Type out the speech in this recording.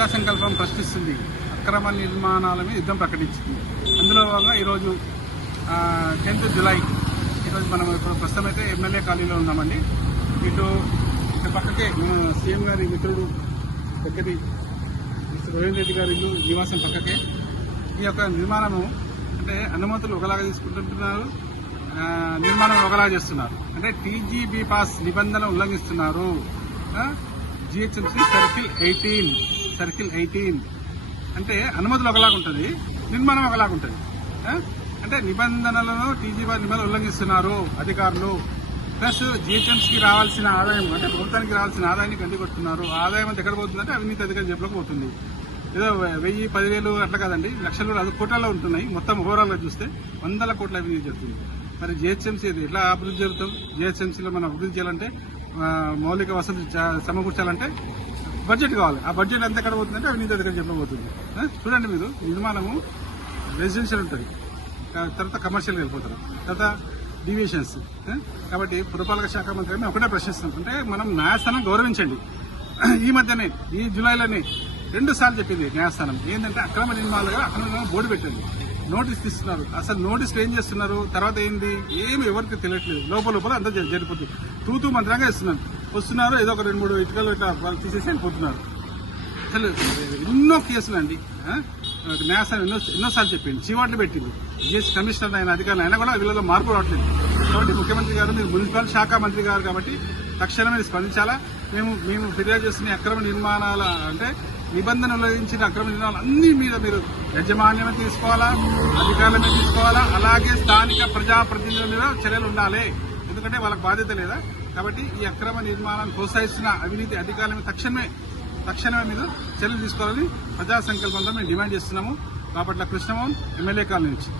ప్రజా సంకల్పం ప్రశ్నిస్తుంది. అక్రమ నిర్మాణాల మీద యుద్ధం ప్రకటించింది. అందులో భాగంగా ఈరోజు టెన్త్ జులై ఈరోజు మనం ఇప్పుడు ప్రస్తుతం అయితే ఎమ్మెల్యే కాలనీలో ఉన్నామండి. ఇటు ఇటు పక్కకే మన సీఎం గారి మిత్రుడు దగ్గరి మిస్టర్ రెడ్డి గారి ఇల్లు నివాసం పక్కకే. ఈ యొక్క నిర్మాణము అంటే అనుమతులు ఒకలాగా తీసుకుంటుంటున్నారు నిర్మాణం ఒకలాగా చేస్తున్నారు. అంటే టీజీబీ పాస్ నిబంధన ఉల్లంఘిస్తున్నారు. GHMC circle eighteen. Circle eighteen. అంటే అనుమతులు ఒకలాగా ఉంటుంది నిర్మాణం ఒకలాగా ఉంటుంది. అంటే నిబంధనలను టీజీబీ నిబంధనలు ఉల్లంఘిస్తున్నారు అధికారులు. ప్లస్ జిహెచ్ఎంసీకి రావాల్సిన ఆదాయం అంటే ప్రభుత్వానికి రావాల్సిన ఆదాయాన్ని గండికొడుతున్నారు ఆదాయం అంతా ఎక్కడ పోతుందంటే అవినీతి అధికారి జబ్బులకు పోతుంది. ఏదో వెయ్యి పదివేలు అట్లా కాదండి లక్షలు అది కోట్లలో ఉంటున్నాయి. మొత్తం ఓవరాల్గా చూస్తే వందల కోట్ల అభివృద్ధి జరుగుతుంది. మరి జిహెచ్ఎంసీ ఎట్లా అభివృద్ధి జరుగుతాం జిహెచ్ఎంసీలో మనం అభివృద్ధి చేయాలంటే మౌలిక వసతులు సమకూర్చాలంటే బడ్జెట్ కావాలి. ఆ బడ్జెట్ ఎంత ఎక్కడ పోతుందంటే అవినీతి అధికారి చెప్పబోతుంది ఆ, చూడండి మీరు నిర్మాణము రెసిడెన్షియల్ ఉంటుంది. తర్వాత కమర్షియల్ వెళ్ళిపోతారు. తర్వాత డీవియేషన్స్ కాబట్టి పురపాలక శాఖ మంత్రి గారిని ఒకటే ప్రశ్నిస్తున్నాం అంటే మనం న్యాయస్థానం గౌరవించండి. ఈ మధ్యనే ఈ జూలైలోనే రెండు సార్లు చెప్పింది న్యాయస్థానం. ఏంటంటే అక్రమ నిర్మాణాలుగా అక్రమ బోర్డు పెట్టండి నోటీస్ ఇస్తున్నారు అసలు నోటీసులు ఏం చేస్తున్నారు? తర్వాత ఏంది? ఏమి ఎవరికి తెలియట్లేదు. లోపల లోపల అంతా జరిపోతుంది జరిగిపోతుంది. తూతూ మంత్రంగా ఇస్తున్నారు వస్తున్నారు ఏదో ఒక రెండు మూడు ఇటుకలు ఇట్లా వాళ్ళు తీసేసి వెళ్ళిపోతున్నారు. అసలు ఎన్నో కేసులు అండి ఆ? న్యాయస్థానం ఎన్నో ఎన్నోసార్లు చెప్పింది చీవాట్లు పెట్టింది. జిఎస్ కమిషనర్ ఆయన అధికారులు అయినా కూడా వీళ్ళలో మార్పు రావట్లేదు. కాబట్టి ముఖ్యమంత్రి గారు మీరు మున్సిపల్ శాఖ మంత్రి గారు కాబట్టి తక్షణమే స్పందించాలా? మేము మేము ఫిర్యాదు చేస్తున్న అక్రమ నిర్మాణాల అంటే నిబంధనలు ఉల్లంఘించిన అక్రమ నిర్మాణాలు అన్ని మీద మీరు యజమాన్యమే తీసుకోవాలా? అధికారులమే తీసుకోవాలా? అలాగే స్థానిక ప్రజాప్రతినిధుల మీద చర్యలు ఉండాలి. ఎందుకంటే వాళ్ళకి బాధ్యత లేదా? కాబట్టి ఈ అక్రమ నిర్మాణాన్ని ప్రోత్సహిస్తున్న అవినీతి అధికారుల తక్షణమే తక్షణమే మీరు చర్యలు తీసుకోవాలని ప్రజా సంకల్పంతో మేము డిమాండ్ చేస్తున్నాము. బాపట్ల కృష్ణమోహన్ ఎమ్మెల్యే కాలనీ నుంచి.